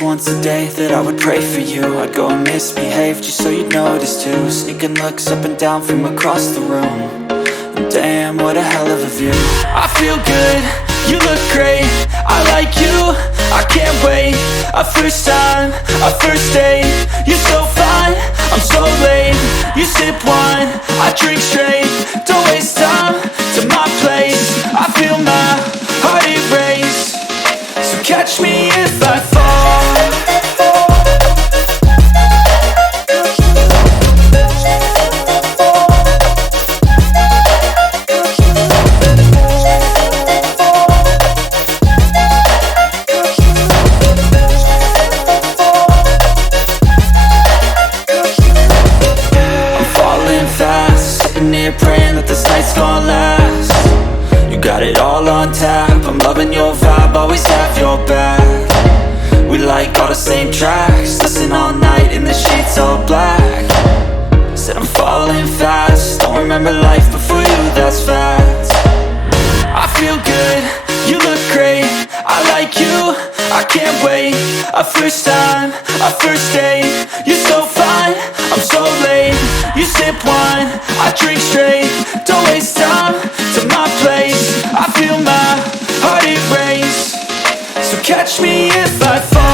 least once a day that I would pray for you. I'd go and misbehave just so you'd notice too. Sneaking looks up and down from across the room. And damn, what a hell of a view. I feel good, you look great, I like you, I can't wait. A first time, a first date, you're so fine, I'm so late. You sip wine, I drink straight, don't waste time to my place. I feel my heart erase, so catch me if I fall. Praying that this night's gonna last. You got it all on tap, I'm loving your vibe, always have your back. We like all the same tracks, listen all night in the sheets all black. Said I'm falling fast, don't remember life before you, that's fact. I feel good, you look great, I like you, I can't wait. A first time, a first date, you're so fine, I'm so late. You sip wine, I drink straight, don't waste time to my place. I feel my heart erase, so catch me if I fall.